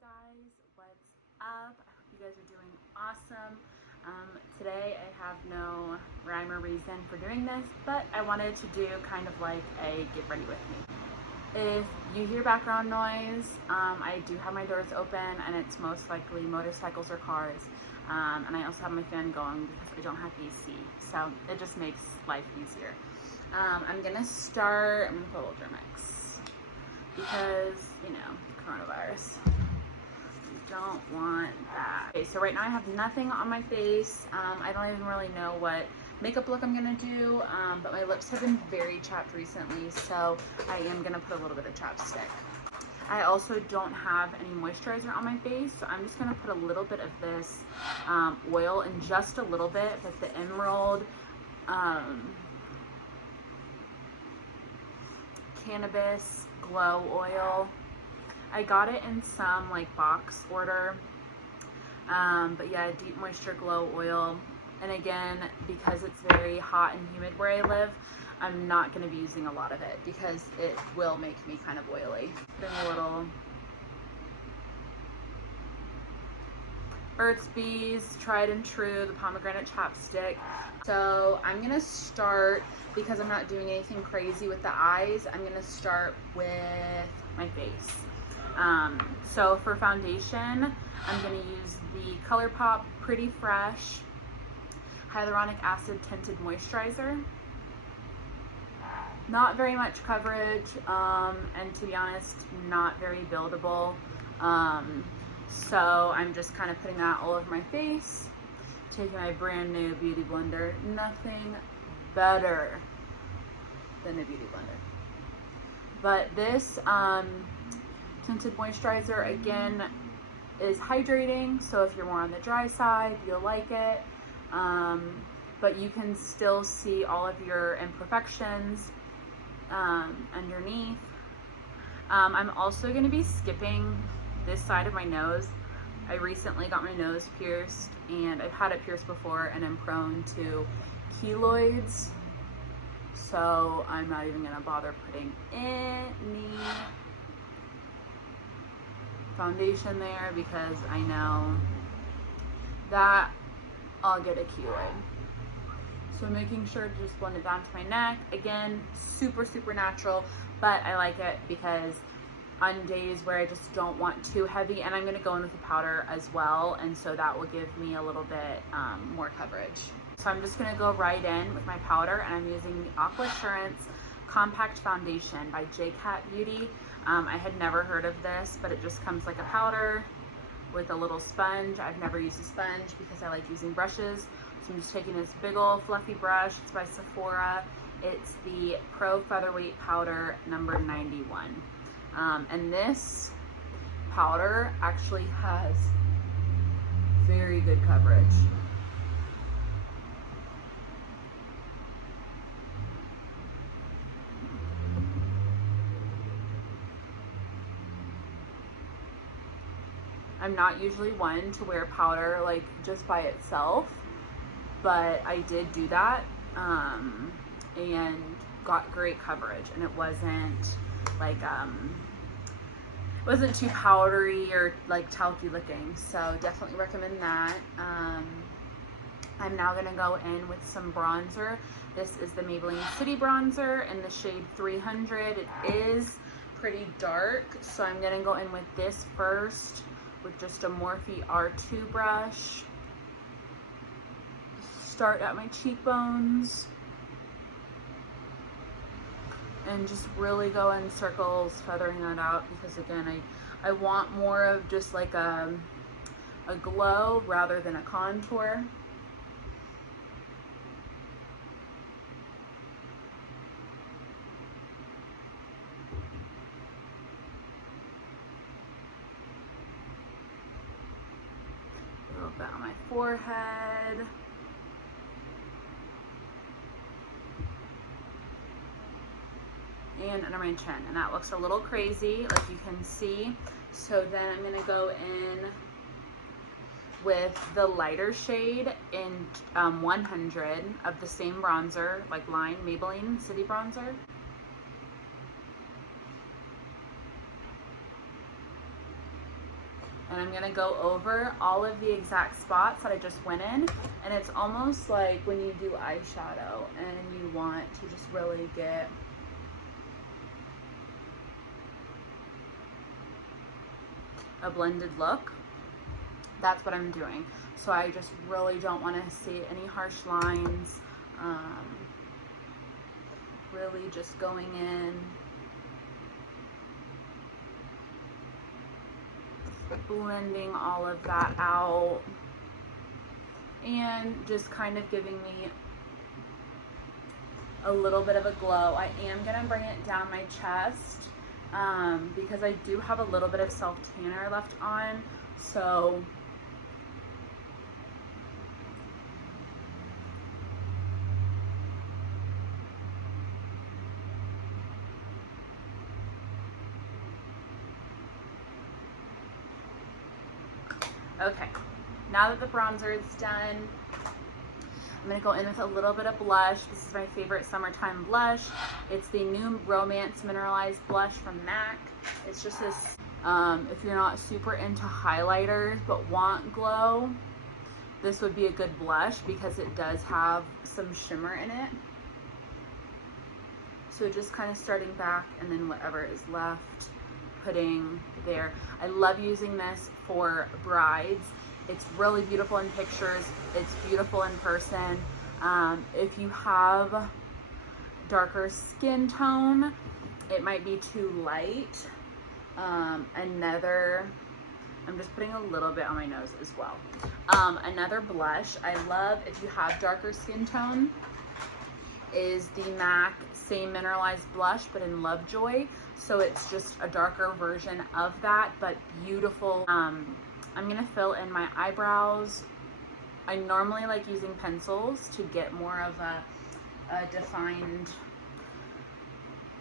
guys, what's up? I hope you guys are doing awesome. Today I have no rhyme or reason for doing this, but I wanted to do kind of like a get ready with me. If you hear background noise, I do have my doors open and it's most likely motorcycles or cars. And I also have my fan going because I don't have AC, so it just makes life easier. I'm gonna put a little Germix because, you know, coronavirus. Don't want that. Okay, so right now I have nothing on my face. I don't even really know what makeup look I'm gonna do, but my lips have been very chapped recently, so I am gonna put a little bit of chapstick. I also don't have any moisturizer on my face, so I'm just gonna put a little bit of this oil, and just a little bit, but the Emerald Cannabis Glow Oil. I got it in some like box order, but yeah, Deep Moisture Glow Oil. And again, because it's very hot and humid where I live, I'm not going to be using a lot of it because it will make me kind of oily. Putting a little Burt's Bees, tried and true, the pomegranate chapstick. So I'm going to start, because I'm not doing anything crazy with the eyes, I'm going to start with my face. So for foundation, I'm going to use the ColourPop Pretty Fresh Hyaluronic Acid Tinted Moisturizer. Not very much coverage, and to be honest, not very buildable. So I'm just kind of putting that all over my face. Taking my brand new beauty blender. Nothing better than a beauty blender. But this, tinted moisturizer again is hydrating, so if you're more on the dry side, you'll like it, but you can still see all of your imperfections underneath. I'm also going to be skipping this side of my nose. I recently got my nose pierced, and I've had it pierced before, and I'm prone to keloids, so I'm not even going to bother putting any foundation there because I know that I'll get a keloid. So making sure to just blend it down to my neck. Again, super natural, but I like it because on days where I just don't want too heavy, and I'm going to go in with a powder as well, and so that will give me a little bit more coverage. So I'm just going to go right in with my powder, and I'm using the Aqua Assurance Compact Foundation by J-Cat Beauty. I had never heard of this, but it just comes like a powder with a little sponge. I've never used a sponge because I like using brushes. So I'm just taking this big old fluffy brush. It's by Sephora. It's the Pro Featherweight Powder number 91. And this powder actually has very good coverage. I'm not usually one to wear powder like just by itself, but I did do that and got great coverage, and it wasn't like wasn't too powdery or like talky looking, so definitely recommend that. I'm now gonna go in with some bronzer. This is the Maybelline City Bronzer in the shade 300. It is pretty dark, so I'm gonna go in with this first with just a Morphe R2 brush. Start at my cheekbones and just really go in circles, feathering that out, because again, I want more of just like a glow rather than a contour. A little bit on my forehead. And under my chin, and that looks a little crazy, like you can see. So then I'm gonna go in with the lighter shade in 100 of the same bronzer, like line Maybelline City Bronzer. And I'm gonna go over all of the exact spots that I just went in. And it's almost like when you do eyeshadow and you want to just really get a blended look. That's what I'm doing. So I just really don't want to see any harsh lines. Really just going in, blending all of that out, and just kind of giving me a little bit of a glow. I am gonna bring it down my chest because I do have a little bit of self tanner left on, so okay, now that the bronzer is done, I'm gonna go in with a little bit of blush. This is my favorite summertime blush. It's the new Romance Mineralized Blush from MAC. It's just this, if you're not super into highlighters but want glow, this would be a good blush because it does have some shimmer in it. So just kind of starting back and then whatever is left, putting there. I love using this for brides. It's really beautiful in pictures. It's beautiful in person. If you have darker skin tone, it might be too light. I'm just putting a little bit on my nose as well. Another blush I love if you have darker skin tone is the MAC Same Mineralized Blush, but in Lovejoy. So it's just a darker version of that, but beautiful. I'm gonna fill in my eyebrows. I normally like using pencils to get more of a defined,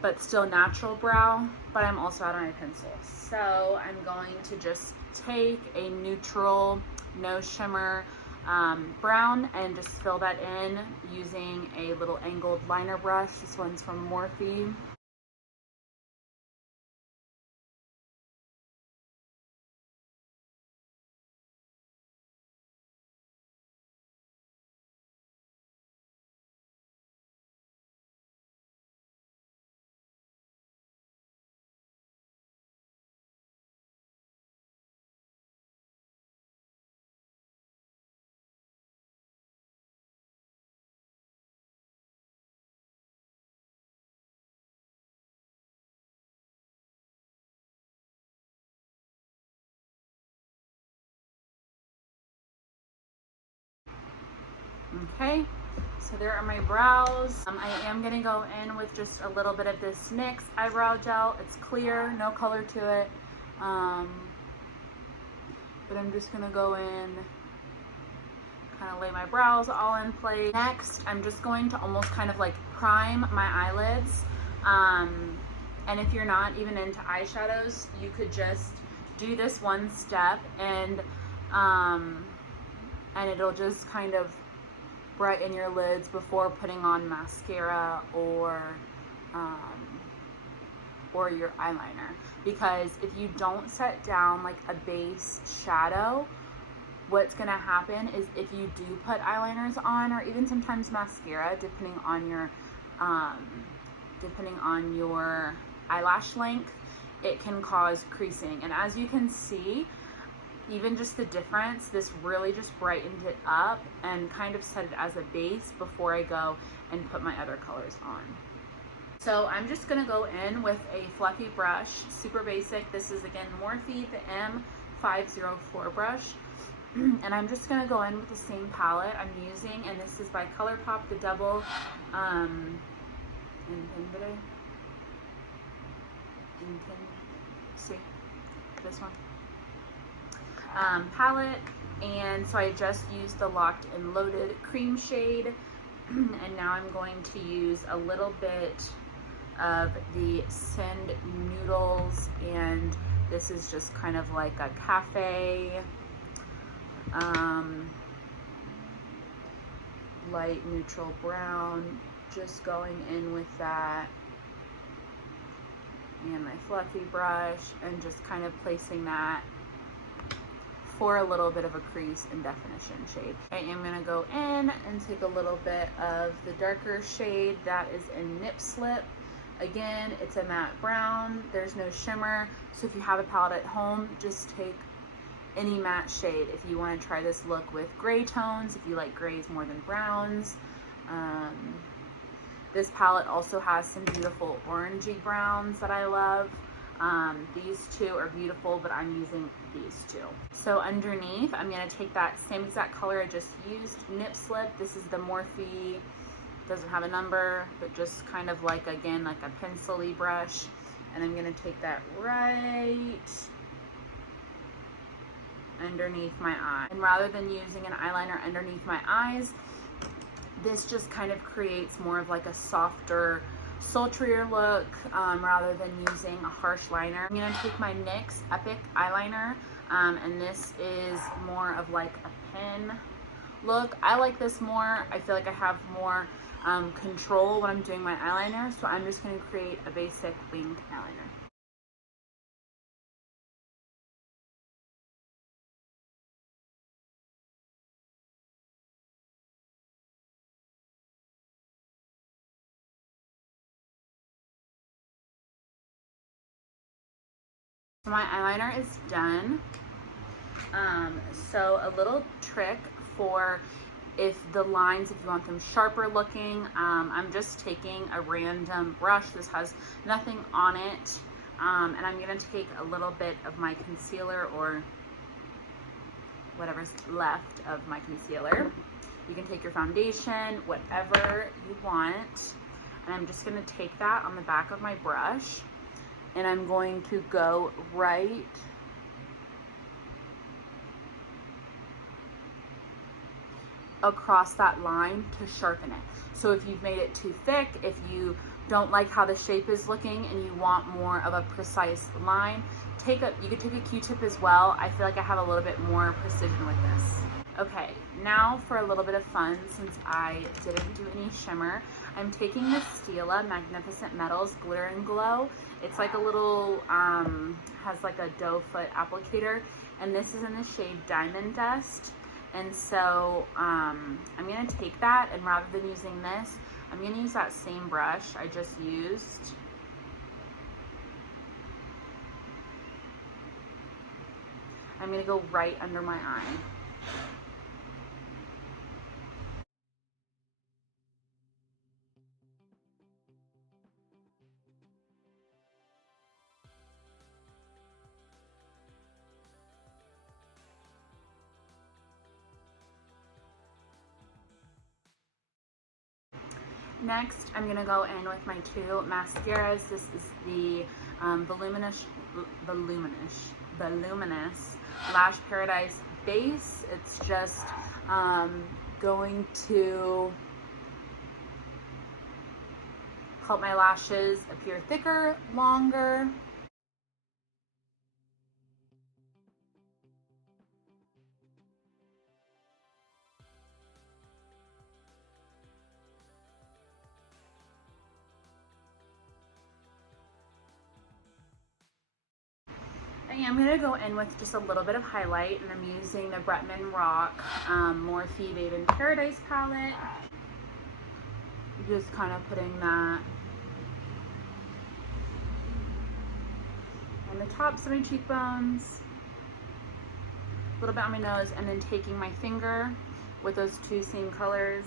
but still natural brow, but I'm also out on my pencil. So I'm going to just take a neutral, no shimmer brown and just fill that in using a little angled liner brush. This one's from Morphe. Okay, so there are my brows. I am gonna go in with just a little bit of this NYX eyebrow gel. It's clear, no color to it. But I'm just gonna go in, kind of lay my brows all in place. Next, I'm just going to almost kind of like prime my eyelids. And if you're not even into eyeshadows, you could just do this one step and it'll just kind of brighten your lids before putting on mascara or your eyeliner. Because if you don't set down like a base shadow, what's gonna happen is if you do put eyeliners on, or even sometimes mascara, depending on your eyelash length, it can cause creasing. And as you can see, even just the difference, this really just brightened it up and kind of set it as a base before I go and put my other colors on. So I'm just gonna go in with a fluffy brush, super basic. This is again Morphe, the M504 brush. And I'm just gonna go in with the same palette I'm using, and this is by ColourPop, the double, this one, palette. And so I just used the Locked and Loaded cream shade, and now I'm going to use a little bit of the Send Noodles, and this is just kind of like a cafe light neutral brown, just going in with that, and my fluffy brush, and just kind of placing that for a little bit of a crease and definition shade. I am gonna go in and take a little bit of the darker shade that is in Nip Slip. Again, it's a matte brown, there's no shimmer, so if you have a palette at home, just take any matte shade. If you want to try this look with gray tones, if you like grays more than browns. This palette also has some beautiful orangey browns that I love. These two are beautiful, but I'm using these two. So underneath, I'm going to take that same exact color I just used, Nip Slip. This is the Morphe, doesn't have a number, but just kind of like, again, like a pencil-y brush. And I'm going to take that right underneath my eye. And rather than using an eyeliner underneath my eyes, this just kind of creates more of like a softer, sultrier look rather than using a harsh liner. I'm gonna take my NYX Epic eyeliner, and this is more of like a pen look. I like this more. I feel like I have more control when I'm doing my eyeliner, so I'm just gonna create a basic winged eyeliner. So my eyeliner is done. So a little trick for if the lines, if you want them sharper looking, I'm just taking a random brush. This has nothing on it. And I'm gonna take a little bit of my concealer, or whatever's left of my concealer. You can take your foundation, whatever you want. And I'm just gonna take that on the back of my brush, and I'm going to go right across that line to sharpen it. So if you've made it too thick, if you don't like how the shape is looking and you want more of a precise line, you could take a Q-tip as well. I feel like I have a little bit more precision with this. Okay, now for a little bit of fun, since I didn't do any shimmer, I'm taking the Stila Magnificent Metals Glitter and Glow. It's like a little, has like a doe foot applicator, and this is in the shade Diamond Dust. And so I'm gonna take that, and rather than using this, I'm gonna use that same brush I just used. I'm gonna go right under my eye. Next, I'm gonna go in with my two mascaras. This is the Voluminous Lash Paradise Base. It's just going to help my lashes appear thicker, longer. I'm going to go in with just a little bit of highlight, and I'm using the Bretman Rock Morphe Babe in Paradise palette. Just kind of putting that on the tops of my cheekbones, a little bit on my nose, and then taking my finger with those two same colors,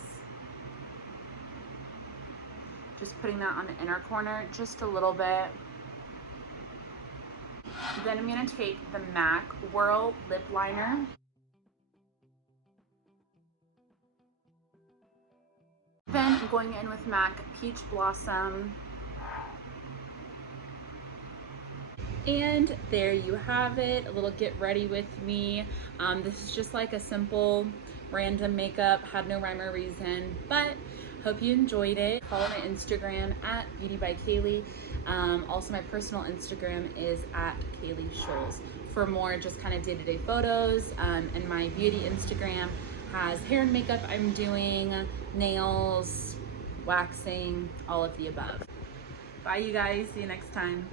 just putting that on the inner corner just a little bit. Then I'm going to take the MAC Whirl Lip Liner. Then I'm going in with MAC Peach Blossom. And there you have it, a little get ready with me. This is just like a simple random makeup, had no rhyme or reason, but hope you enjoyed it. Follow my Instagram at Beauty by Kaylee. Also, my personal Instagram is at Kaylee Scholes for more just kind of day-to-day photos. And my beauty Instagram has hair and makeup I'm doing, nails, waxing, all of the above. Bye, you guys. See you next time.